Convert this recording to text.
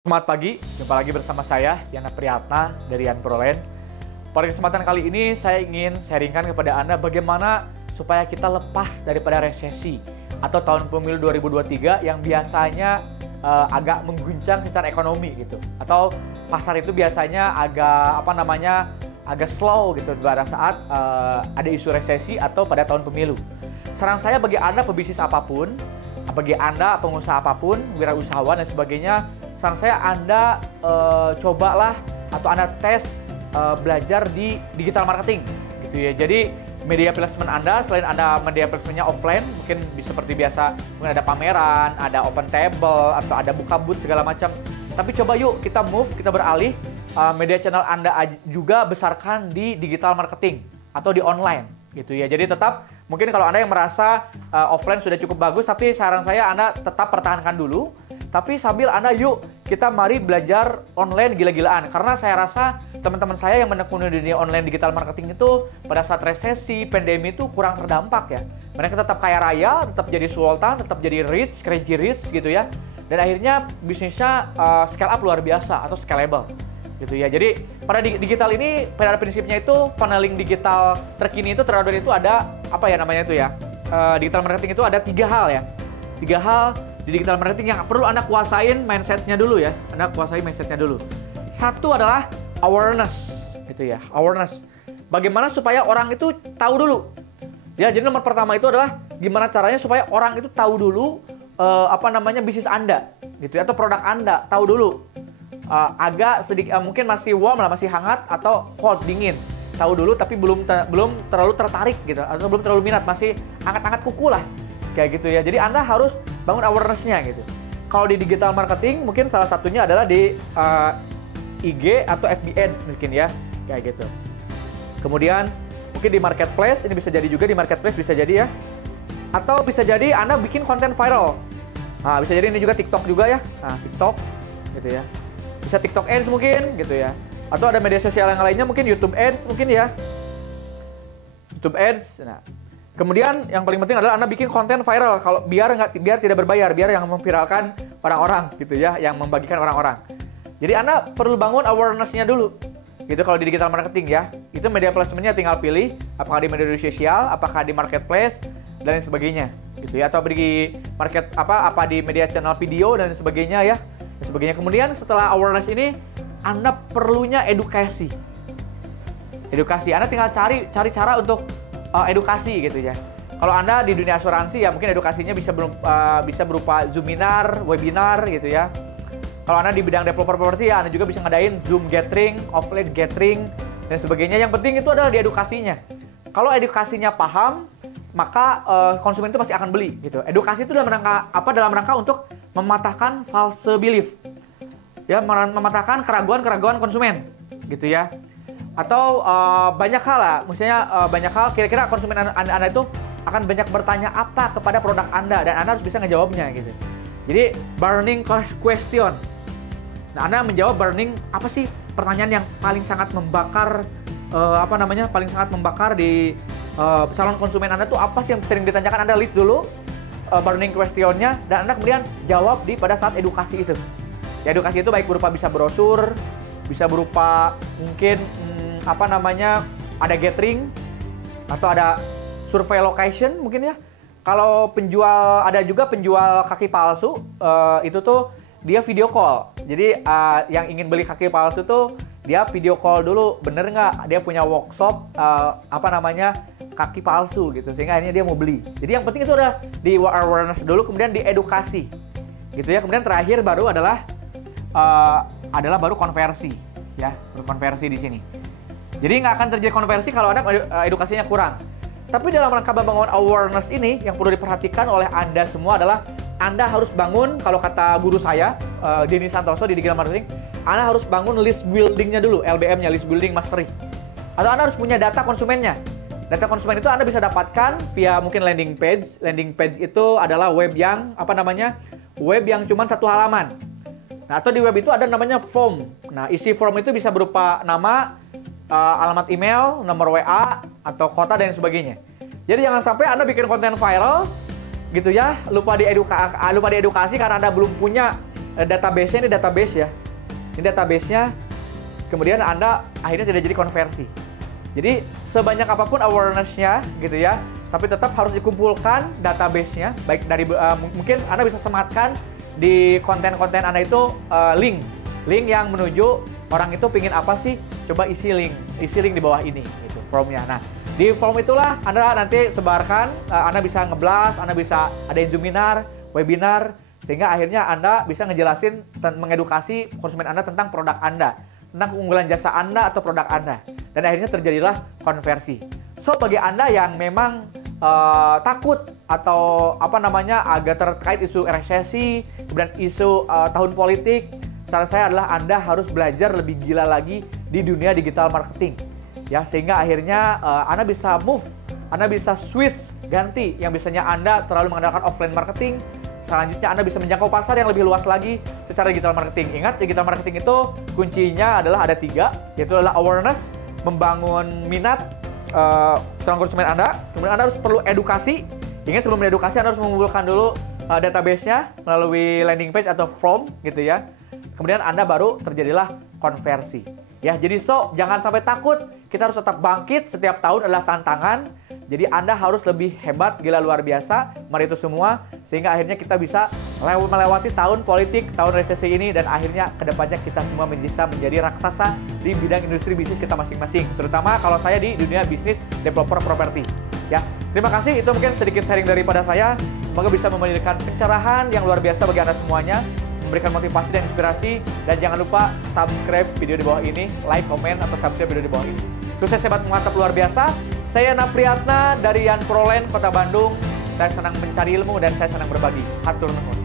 Selamat pagi, jumpa lagi bersama saya, Yana Priyatna dari Yan Prolen. Pada kesempatan kali ini, saya ingin sharingkan kepada Anda bagaimana supaya kita lepas daripada resesi atau tahun pemilu 2023 yang biasanya agak mengguncang secara ekonomi gitu. Atau pasar itu biasanya agak slow gitu pada saat ada isu resesi atau pada tahun pemilu. Saran saya bagi Anda pebisnis apapun, bagi Anda pengusaha apapun, wirausahawan dan sebagainya, saran saya Anda cobalah atau Anda tes belajar di digital marketing gitu ya. Jadi media placement Anda, selain Anda media placementnya offline, mungkin seperti biasa, mungkin ada pameran, ada open table, atau ada buka booth segala macam. Tapi coba yuk kita beralih, media channel Anda juga besarkan di digital marketing atau di online gitu ya. Jadi tetap mungkin kalau Anda yang merasa offline sudah cukup bagus, tapi saran saya Anda tetap pertahankan dulu. Tapi sambil Anda kita mari belajar online gila-gilaan. Karena saya rasa teman-teman saya yang menekuni dunia online digital marketing itu pada saat resesi, pandemi itu kurang terdampak ya. Mereka tetap kaya raya, tetap jadi sultan, tetap jadi rich, crazy rich gitu ya. Dan akhirnya bisnisnya scale up luar biasa atau scalable gitu ya. Jadi pada digital ini pada prinsipnya itu funneling digital terkini itu terhadap itu ada digital marketing itu ada 3 hal ya. 3 hal di digital marketing yang perlu Anda kuasain mindset-nya dulu ya. Anda kuasai mindset-nya dulu. Satu adalah awareness gitu ya. Awareness. Bagaimana supaya orang itu tahu dulu. Ya, jadi nomor pertama itu adalah gimana caranya supaya orang itu tahu dulu bisnis Anda gitu ya, atau produk Anda, tahu dulu. Agak sedikit mungkin masih warm lah, masih hangat atau cold, dingin. Tahu dulu tapi belum terlalu tertarik gitu atau belum terlalu minat, masih hangat-hangat kuku lah. Kayak gitu ya. Jadi Anda harus bangun awareness-nya gitu. Kalau di digital marketing mungkin salah satunya adalah di IG atau FB mungkin ya, kayak gitu. Kemudian mungkin di marketplace, ini bisa jadi juga di marketplace bisa jadi ya. Atau bisa jadi Anda bikin konten viral. Nah, bisa jadi ini juga TikTok juga ya. Nah, TikTok gitu ya. Bisa TikTok Ads mungkin gitu ya. Atau ada media sosial yang lainnya mungkin YouTube Ads mungkin ya. YouTube Ads. Nah, kemudian yang paling penting adalah Anda bikin konten viral kalau biar tidak berbayar, biar yang memviralkan orang-orang gitu ya, yang membagikan orang-orang. Jadi Anda perlu bangun awareness-nya dulu. Gitu kalau di digital marketing ya. Itu media placement-nya tinggal pilih apakah di media sosial, apakah di marketplace dan lain sebagainya gitu ya, atau di di media channel video dan sebagainya ya. Dan sebagainya. Kemudian setelah awareness ini Anda perlunya edukasi. Edukasi. Anda tinggal cari cara untuk edukasi gitu ya. Kalau Anda di dunia asuransi ya mungkin edukasinya bisa berupa Zoominar, webinar gitu ya. Kalau Anda di bidang developer property ya Anda juga bisa ngadain Zoom gathering, offline gathering dan sebagainya. Yang penting itu adalah di edukasinya. Kalau edukasinya paham, maka konsumen itu pasti akan beli gitu. Edukasi itu dalam rangka untuk mematahkan false belief. Ya, mematahkan keraguan-keraguan konsumen gitu ya. Atau banyak hal lah, misalnya banyak hal kira-kira konsumen Anda itu akan banyak bertanya apa kepada produk Anda dan Anda harus bisa ngejawabnya gitu. Jadi burning question. Nah, Anda menjawab burning apa sih pertanyaan yang paling sangat membakar di calon konsumen Anda tuh apa sih yang sering ditanyakan. Anda list dulu burning question-nya dan Anda kemudian jawab pada saat edukasi itu. Ya, edukasi itu baik berupa bisa brosur, bisa berupa mungkin ada gathering atau ada survei location mungkin ya. Kalau ada juga penjual kaki palsu, itu tuh dia video call. Jadi yang ingin beli kaki palsu tuh dia video call dulu, bener nggak dia punya workshop kaki palsu gitu, sehingga akhirnya dia mau beli. Jadi yang penting itu udah di awareness dulu, kemudian di edukasi gitu ya. Kemudian terakhir baru adalah baru konversi ya, berkonversi di sini. Jadi nggak akan terjadi konversi kalau Anda edukasinya kurang. Tapi dalam rangka membangun awareness ini, yang perlu diperhatikan oleh Anda semua adalah Anda harus bangun, kalau kata guru saya, Denny Santoso di digital marketing, Anda harus bangun list building-nya dulu, LBM-nya, list building mastery. Atau Anda harus punya data konsumennya. Data konsumen itu Anda bisa dapatkan via mungkin landing page. Landing page itu adalah web yang web yang cuma satu halaman. Nah, atau di web itu ada namanya form. Nah, isi form itu bisa berupa nama, alamat email, nomor WA, atau kota dan sebagainya. Jadi jangan sampai Anda bikin konten viral gitu ya, lupa diedukasi karena Anda belum punya database-nya, ini database ya. Ini database-nya, kemudian Anda akhirnya tidak jadi konversi. Jadi sebanyak apapun awareness-nya gitu ya, tapi tetap harus dikumpulkan database-nya. Baik dari mungkin Anda bisa sematkan di konten-konten Anda itu link yang menuju orang itu pingin apa sih, coba isi link di bawah ini gitu, formnya. Nah, di form itulah Anda nanti sebarkan, Anda bisa nge-blast, Anda bisa ada Zoominar, webinar, sehingga akhirnya Anda bisa ngejelasin, mengedukasi konsumen Anda tentang produk Anda, tentang keunggulan jasa Anda atau produk Anda. Dan akhirnya terjadilah konversi. So, bagi Anda yang memang takut atau agak terkait isu resesi, kemudian isu tahun politik, saran saya adalah Anda harus belajar lebih gila lagi di dunia digital marketing. Ya, sehingga akhirnya Anda bisa move, Anda bisa switch, ganti yang biasanya Anda terlalu mengandalkan offline marketing. Selanjutnya Anda bisa menjangkau pasar yang lebih luas lagi secara digital marketing. Ingat, digital marketing itu kuncinya adalah ada 3, yaitu adalah awareness, membangun minat calon konsumen Anda. Kemudian Anda harus perlu edukasi. Ingat, sebelum edukasi Anda harus mengumpulkan dulu database-nya melalui landing page atau form gitu ya. Kemudian Anda baru terjadilah konversi. Ya, jadi jangan sampai takut. Kita harus tetap bangkit. Setiap tahun adalah tantangan. Jadi Anda harus lebih hebat, gila luar biasa, mari itu semua, sehingga akhirnya kita bisa melewati tahun politik, tahun resesi ini, dan akhirnya kedepannya kita semua bisa menjadi raksasa di bidang industri bisnis kita masing-masing. Terutama kalau saya di dunia bisnis developer properti. Ya, terima kasih. Itu mungkin sedikit sharing daripada saya. Semoga bisa memberikan pencerahan yang luar biasa bagi Anda semuanya, memberikan motivasi dan inspirasi, dan jangan lupa subscribe video di bawah ini, like, komen, atau subscribe video di bawah ini. Sukses, hebat, mantap, luar biasa. Saya Yana Priyatna dari Yan Prolen, Kota Bandung. Saya senang mencari ilmu dan saya senang berbagi. Hatur nuhun.